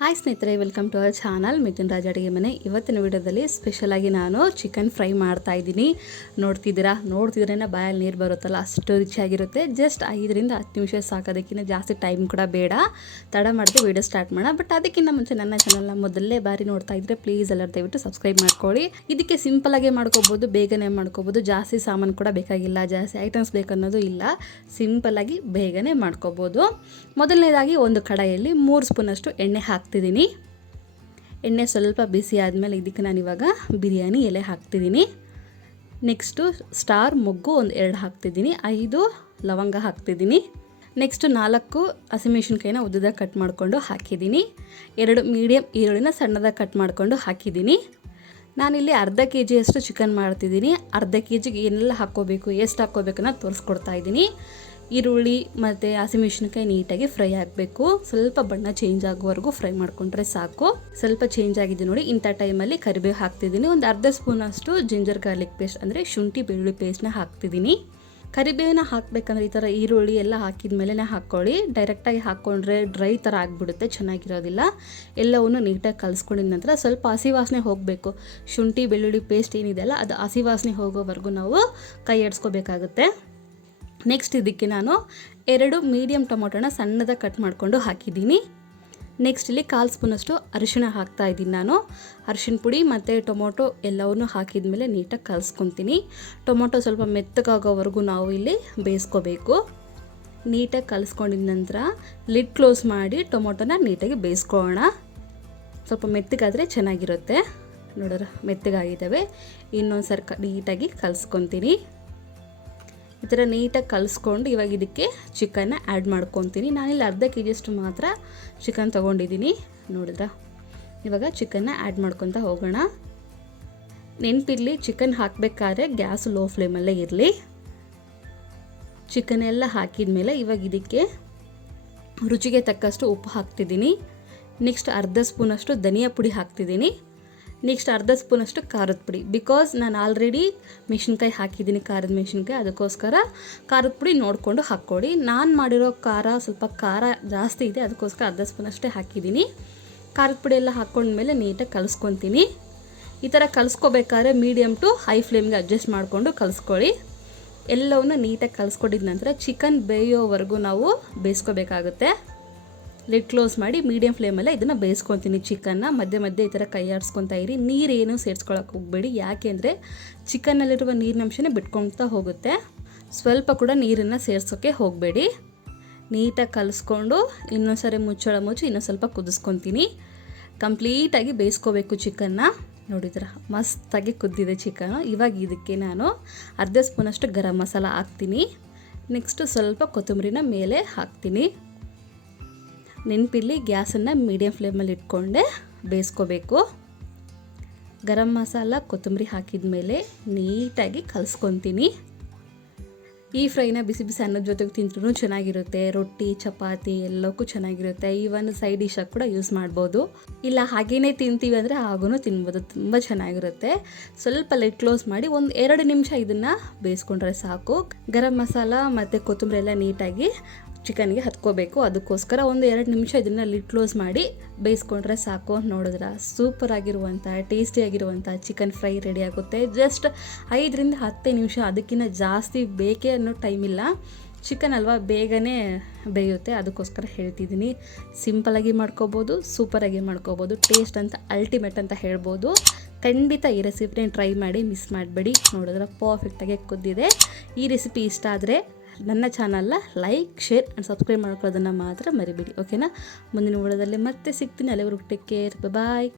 Hi ಸ್ನೇಹಿತರೆ, welcome to our channel Mithun Raj ಅಡುಗೆ ಮನೆ. ಇವತ್ತಿನ ವಿಡಿಯೋದಲ್ಲಿ ಸ್ಪೆಷಲಾಗಿ ನಾನು ಚಿಕನ್ ಫ್ರೈ ಮಾಡ್ತಾಯಿದ್ದೀನಿ. ನೋಡ್ತಿದ್ರೇ ಬಾಯಲ್ಲಿ ನೀರು ಬರುತ್ತಲ್ಲ, ಅಷ್ಟು ರುಚಿಯಾಗಿರುತ್ತೆ. ಜಸ್ಟ್ 5-10 ನಿಮಿಷ ಸಾಕೋದಕ್ಕಿಂತ ಜಾಸ್ತಿ ಟೈಮ್ ಕೂಡ ಬೇಡ. ತಡ ಮಾಡಿದೆ ವಿಡಿಯೋ ಸ್ಟಾರ್ಟ್ ಮಾಡೋಣ. ಬಟ್ ಅದಕ್ಕಿಂತ ಮುಂಚೆ ನನ್ನ ಚಾನಲ್ನ ಮೊದಲೇ ಬಾರಿ ನೋಡ್ತಾ ಇದ್ದರೆ ಪ್ಲೀಸ್ ಎಲ್ಲರೂ ದಯವಿಟ್ಟು ಸಬ್ಸ್ಕ್ರೈಬ್ ಮಾಡ್ಕೊಳ್ಳಿ. ಇದಕ್ಕೆ ಸಿಂಪಲಾಗೆ ಮಾಡ್ಕೋಬೋದು, ಬೇಗನೆ ಮಾಡ್ಕೋಬೋದು. ಜಾಸ್ತಿ ಸಾಮಾನು ಕೂಡ ಬೇಕಾಗಿಲ್ಲ, ಜಾಸ್ತಿ ಐಟಮ್ಸ್ ಬೇಕನ್ನೋದು ಇಲ್ಲ. ಸಿಂಪಲಾಗಿ ಬೇಗನೆ ಮಾಡ್ಕೋಬೋದು. ಮೊದಲನೇದಾಗಿ ಒಂದು ಕಡಾಯಲ್ಲಿ 3 ಸ್ಪೂನಷ್ಟು ಎಣ್ಣೆ ಹಾಕ್ತಿದ್ದೀನಿ. ಎಣ್ಣೆ ಸ್ವಲ್ಪ ಬಿಸಿ ಆದಮೇಲೆ ಇದಕ್ಕೆ ನಾನು ಇವಾಗ ಬಿರಿಯಾನಿ ಎಲೆ ಹಾಕ್ತಿದ್ದೀನಿ. ನೆಕ್ಸ್ಟು ಸ್ಟಾರ್ ಮೊಗ್ಗು ಒಂದು 2 ಹಾಕ್ತಿದ್ದೀನಿ. 5 ಲವಂಗ ಹಾಕ್ತಿದ್ದೀನಿ. ನೆಕ್ಸ್ಟು 4 ಹಸಿಮೆಣಸಿನ್ಕಾಯಿನ ಉದ್ದದಾಗಿ ಕಟ್ ಮಾಡಿಕೊಂಡು ಹಾಕಿದ್ದೀನಿ. 2 ಮೀಡಿಯಮ್ ಈರುಳ್ಳಿನ ಸಣ್ಣದಾಗಿ ಕಟ್ ಮಾಡಿಕೊಂಡು ಹಾಕಿದ್ದೀನಿ. ನಾನಿಲ್ಲಿ ಅರ್ಧ kg ಅಷ್ಟು ಚಿಕನ್ ಮಾಡ್ತಿದ್ದೀನಿ. ಅರ್ಧ kgಗೆ ಏನೆಲ್ಲ ಹಾಕ್ಕೋಬೇಕು, ಎಷ್ಟು ಹಾಕ್ಕೋಬೇಕು ಅನ್ನೋದು ತೋರಿಸ್ಕೊಡ್ತಾ ಇದ್ದೀನಿ. ಈರುಳ್ಳಿ ಮತ್ತು ಹಸಿಮೆಣಸಿನ್ಕಾಯಿ ನೀಟಾಗಿ ಫ್ರೈ ಆಗಬೇಕು. ಸ್ವಲ್ಪ ಬಣ್ಣ ಚೇಂಜ್ ಆಗೋವರೆಗೂ ಫ್ರೈ ಮಾಡಿಕೊಂಡ್ರೆ ಸಾಕು. ಸ್ವಲ್ಪ ಚೇಂಜ್ ಆಗಿದೆ ನೋಡಿ, ಇಂಥ ಟೈಮಲ್ಲಿ ಕರಿಬೇವು ಹಾಕ್ತಿದ್ದೀನಿ. ಒಂದು ಅರ್ಧ ಸ್ಪೂನಷ್ಟು ಜಿಂಜರ್ ಗಾರ್ಲಿಕ್ ಪೇಸ್ಟ್ ಅಂದರೆ ಶುಂಠಿ ಬೆಳ್ಳುಳ್ಳಿ ಪೇಸ್ಟ್ನ ಹಾಕ್ತಿದ್ದೀನಿ. ಕರಿಬೇವನ್ನ ಹಾಕಬೇಕಂದ್ರೆ ಈ ಥರ ಈರುಳ್ಳಿ ಎಲ್ಲ ಹಾಕಿದ ಮೇಲೆ ಹಾಕ್ಕೊಳ್ಳಿ. ಡೈರೆಕ್ಟಾಗಿ ಹಾಕ್ಕೊಂಡ್ರೆ ಡ್ರೈ ಥರ ಆಗಿಬಿಡುತ್ತೆ, ಚೆನ್ನಾಗಿರೋದಿಲ್ಲ. ಎಲ್ಲವನ್ನು ನೀಟಾಗಿ ಕಲಿಸ್ಕೊಂಡಿದ ನಂತರ ಸ್ವಲ್ಪ ಹಸಿ ವಾಸನೆ ಹೋಗಬೇಕು. ಶುಂಠಿ ಬೆಳ್ಳುಳ್ಳಿ ಪೇಸ್ಟ್ ಏನಿದೆಯಲ್ಲ, ಅದು ಹಸಿ ವಾಸನೆ ಹೋಗೋವರೆಗೂ ನಾವು ಕೈ ಆಡಿಸ್ಕೋಬೇಕಾಗುತ್ತೆ. ನೆಕ್ಸ್ಟ್ ಇದಕ್ಕೆ ನಾನು 2 ಮೀಡಿಯಮ್ ಟೊಮೊಟೊನ ಸಣ್ಣದಾಗಿ ಕಟ್ ಮಾಡಿಕೊಂಡು ಹಾಕಿದ್ದೀನಿ. ನೆಕ್ಸ್ಟ್ ಇಲ್ಲಿ 1/4 ಸ್ಪೂನಷ್ಟು ಅರಿಶಿಣ ಹಾಕ್ತಾ ಇದ್ದೀನಿ ನಾನು. ಅರಿಶಿಣ ಪುಡಿ ಮತ್ತು ಟೊಮೊಟೊ ಎಲ್ಲವನ್ನೂ ಹಾಕಿದ ಮೇಲೆ ನೀಟಾಗಿ ಕಲಿಸ್ಕೊತೀನಿ. ಟೊಮೊಟೊ ಸ್ವಲ್ಪ ಮೆತ್ತಗಾಗೋವರೆಗೂ ನಾವು ಇಲ್ಲಿ ಬೇಯಿಸ್ಕೋಬೇಕು. ನೀಟಾಗಿ ಕಲಿಸ್ಕೊಂಡಿದ ನಂತರ ಲಿಡ್ ಕ್ಲೋಸ್ ಮಾಡಿ ಟೊಮೊಟೊನ ನೀಟಾಗಿ ಬೇಯಿಸ್ಕೊಳ್ಳೋಣ. ಸ್ವಲ್ಪ ಮೆತ್ತಗಾದರೆ ಚೆನ್ನಾಗಿರುತ್ತೆ. ನೋಡಿದ್ರೆ ಮೆತ್ತಗಾಗಿದ್ದಾವೆ. ಇನ್ನೊಂದು ಸರಿ ನೀಟಾಗಿ ಕಲಿಸ್ಕೊತೀನಿ. ಈ ಥರ ನೀಟಾಗಿ ಕಲಿಸ್ಕೊಂಡು ಇವಾಗ ಇದಕ್ಕೆ ಚಿಕನ್ನ ಆ್ಯಡ್ ಮಾಡ್ಕೊತೀನಿ. ನಾನಿಲ್ಲಿ ಅರ್ಧ kg ಅಷ್ಟು ಮಾತ್ರ ಚಿಕನ್ ತೊಗೊಂಡಿದ್ದೀನಿ. ನೋಡಿದ್ರಾ, ಇವಾಗ ಚಿಕನ್ನ ಆ್ಯಡ್ ಮಾಡ್ಕೊತ ಹೋಗೋಣ. ನೆನಪಿರಲಿ, ಚಿಕನ್ ಹಾಕಬೇಕಾದ್ರೆ ಗ್ಯಾಸ್ ಲೋ ಫ್ಲೇಮಲ್ಲೇ ಇರಲಿ. ಚಿಕನ್ ಎಲ್ಲ ಹಾಕಿದ ಮೇಲೆ ಇವಾಗ ಇದಕ್ಕೆ ರುಚಿಗೆ ತಕ್ಕಷ್ಟು ಉಪ್ಪು ಹಾಕ್ತಿದ್ದೀನಿ. ನೆಕ್ಸ್ಟ್ ಅರ್ಧ ಸ್ಪೂನಷ್ಟು ಧನಿಯಾ ಪುಡಿ ಹಾಕ್ತಿದ್ದೀನಿ. ನೆಕ್ಸ್ಟ್ ಅರ್ಧ ಸ್ಪೂನಷ್ಟು ಖಾರದ ಪುಡಿ. ಬಿಕಾಸ್ ನಾನು ಆಲ್ರೆಡಿ ಮೆಣಸಿನ್ಕಾಯಿ ಹಾಕಿದ್ದೀನಿ, ಖಾರದ ಮೆಣಸಿನ್ಕಾಯಿ, ಅದಕ್ಕೋಸ್ಕರ ಖಾರದ ಪುಡಿ ನೋಡಿಕೊಂಡು ಹಾಕ್ಕೊಳ್ಳಿ. ನಾನು ಮಾಡಿರೋ ಖಾರ ಸ್ವಲ್ಪ ಖಾರ ಜಾಸ್ತಿ ಇದೆ, ಅದಕ್ಕೋಸ್ಕರ ಅರ್ಧ ಸ್ಪೂನಷ್ಟೇ ಹಾಕಿದ್ದೀನಿ. ಖಾರದ ಪುಡಿ ಎಲ್ಲ ಹಾಕ್ಕೊಂಡ್ಮೇಲೆ ನೀಟಾಗಿ ಕಲಿಸ್ಕೊತೀನಿ. ಈ ಥರ ಕಲಿಸ್ಕೋಬೇಕಾದ್ರೆ ಮೀಡಿಯಮ್ ಟು ಹೈ ಫ್ಲೇಮ್ಗೆ ಅಡ್ಜಸ್ಟ್ ಮಾಡಿಕೊಂಡು ಕಲಿಸ್ಕೊಳ್ಳಿ. ಎಲ್ಲವನ್ನು ನೀಟಾಗಿ ಕಲಿಸ್ಕೊಂಡಿದ ನಂತರ ಚಿಕನ್ ಬೇಯೋವರೆಗೂ ನಾವು ಬೇಯಿಸ್ಕೋಬೇಕಾಗುತ್ತೆ. ಲಿಡ್ ಕ್ಲೋಸ್ ಮಾಡಿ ಮೀಡಿಯಮ್ ಫ್ಲೇಮಲ್ಲೇ ಇದನ್ನು ಬೇಯಿಸ್ಕೊತೀನಿ. ಚಿಕನ್ನ ಮಧ್ಯೆ ಮಧ್ಯೆ ಈ ಥರ ಕೈ ಆಡಿಸ್ಕೊತಾ ಇರಿ. ನೀರೇನು ಸೇರಿಸ್ಕೊಳಕ್ಕೆ ಹೋಗಬೇಡಿ, ಯಾಕೆಂದರೆ ಚಿಕನ್ನಲ್ಲಿರುವ ನೀರಿನಂಶನೇ ಬಿಟ್ಕೊಳ್ತಾ ಹೋಗುತ್ತೆ. ಸ್ವಲ್ಪ ಕೂಡ ನೀರನ್ನು ಸೇರಿಸೋಕ್ಕೆ ಹೋಗಬೇಡಿ. ನೀಟಾಗಿ ಕಲಿಸ್ಕೊಂಡು ಇನ್ನೊಂದು ಸರಿ ಮುಚ್ಚಳ ಮುಚ್ಚಿ ಇನ್ನೊಂದು ಸ್ವಲ್ಪ ಕುದಿಸ್ಕೊತೀನಿ. ಕಂಪ್ಲೀಟಾಗಿ ಬೇಯಿಸ್ಕೋಬೇಕು ಚಿಕನ್ನ. ನೋಡಿದ್ರ ಮಸ್ತಾಗಿ ಕುದ್ದಿದೆ ಚಿಕನು. ಇವಾಗ ಇದಕ್ಕೆ ನಾನು ಅರ್ಧ ಸ್ಪೂನಷ್ಟು ಗರಂ ಮಸಾಲ ಹಾಕ್ತೀನಿ. ನೆಕ್ಸ್ಟು ಸ್ವಲ್ಪ ಕೊತ್ತಂಬರಿನ ಮೇಲೆ ಹಾಕ್ತೀನಿ. ನೆನಪಿರಲಿ, ಗ್ಯಾಸನ್ನು ಮೀಡಿಯಮ್ ಫ್ಲೇಮಲ್ಲಿ ಇಟ್ಕೊಂಡೆ ಬೇಯಿಸ್ಕೋಬೇಕು. ಗರಂ ಮಸಾಲ ಕೊತ್ತಂಬರಿ ಹಾಕಿದ ಮೇಲೆ ನೀಟಾಗಿ ಕಲಿಸ್ಕೊತೀನಿ. ಈ ಫ್ರೈನ ಬಿಸಿ ಬಿಸಿ ಅನ್ನದ ಜೊತೆಗೆ ತಿಂದ್ರೂ ಚೆನ್ನಾಗಿರುತ್ತೆ. ರೊಟ್ಟಿ ಚಪಾತಿ ಎಲ್ಲಕ್ಕೂ ಚೆನ್ನಾಗಿರುತ್ತೆ. ಈವನ್ ಸೈಡ್ ಡಿಶಾಗಿ ಕೂಡ ಯೂಸ್ ಮಾಡ್ಬೋದು. ಇಲ್ಲ ಹಾಗೇ ತಿಂತೀವಿ ಅಂದರೆ ಹಾಗೂ ತಿನ್ಬೋದು, ತುಂಬ ಚೆನ್ನಾಗಿರುತ್ತೆ. ಸ್ವಲ್ಪ ಲಿಡ್ ಕ್ಲೋಸ್ ಮಾಡಿ ಒಂದು 2 ನಿಮಿಷ ಇದನ್ನು ಬೇಯಿಸ್ಕೊಂಡ್ರೆ ಸಾಕು. ಗರಂ ಮಸಾಲ ಮತ್ತು ಕೊತ್ತಂಬರಿ ಎಲ್ಲ ನೀಟಾಗಿ ಚಿಕನ್ಗೆ ಹತ್ಕೋಬೇಕು. ಅದಕ್ಕೋಸ್ಕರ ಒಂದು 2 ನಿಮಿಷ ಇದನ್ನು ಲಿಡ್ ಕ್ಲೋಸ್ ಮಾಡಿ ಬೇಯಿಸ್ಕೊಂಡ್ರೆ ಸಾಕು. ನೋಡಿದ್ರೆ ಸೂಪರ್ ಆಗಿರುವಂಥ ಟೇಸ್ಟಿಯಾಗಿರುವಂಥ ಚಿಕನ್ ಫ್ರೈ ರೆಡಿ ಆಗುತ್ತೆ. ಜಸ್ಟ್ 5-10 ನಿಮಿಷ, ಅದಕ್ಕಿಂತ ಜಾಸ್ತಿ ಬೇಕೇ ಅನ್ನೋ ಟೈಮ್ ಇಲ್ಲ. ಚಿಕನ್ ಅಲ್ವಾ, ಬೇಗನೆ ಬೇಯುತ್ತೆ, ಅದಕ್ಕೋಸ್ಕರ ಹೇಳ್ತಿದ್ದೀನಿ. ಸಿಂಪಲಾಗಿ ಮಾಡ್ಕೋಬೋದು, ಸೂಪರಾಗಿ ಮಾಡ್ಕೋಬೋದು. ಟೇಸ್ಟ್ ಅಂತ ಅಲ್ಟಿಮೇಟ್ ಅಂತ ಹೇಳ್ಬೋದು. ಖಂಡಿತ ಈ ರೆಸಿಪಿನ ಟ್ರೈ ಮಾಡಿ, ಮಿಸ್ ಮಾಡಬೇಡಿ. ನೋಡಿದ್ರೆ ಪರ್ಫೆಕ್ಟಾಗಿ ಕುದ್ದಿದೆ. ಈ ರೆಸಿಪಿ ಇಷ್ಟ ಆದರೆ ನನ್ನ ಚಾನಲ್ನ ಲೈಕ್, ಶೇರ್ ಆ್ಯಂಡ್ ಸಬ್ಸ್ಕ್ರೈಬ್ ಮಾಡ್ಕೊಳ್ಳೋದನ್ನು ಮಾತ್ರ ಮರಿಬೇಡಿ, ಓಕೆನಾ? ಮುಂದಿನ ವಿಡಿಯೋದಲ್ಲಿ ಮತ್ತೆ ಸಿಗ್ತೀನಿ. ಅಲ್ಲಿವರೆಗೂ ಟೇಕ್ ಕೇರ್, ಬಾಯ್.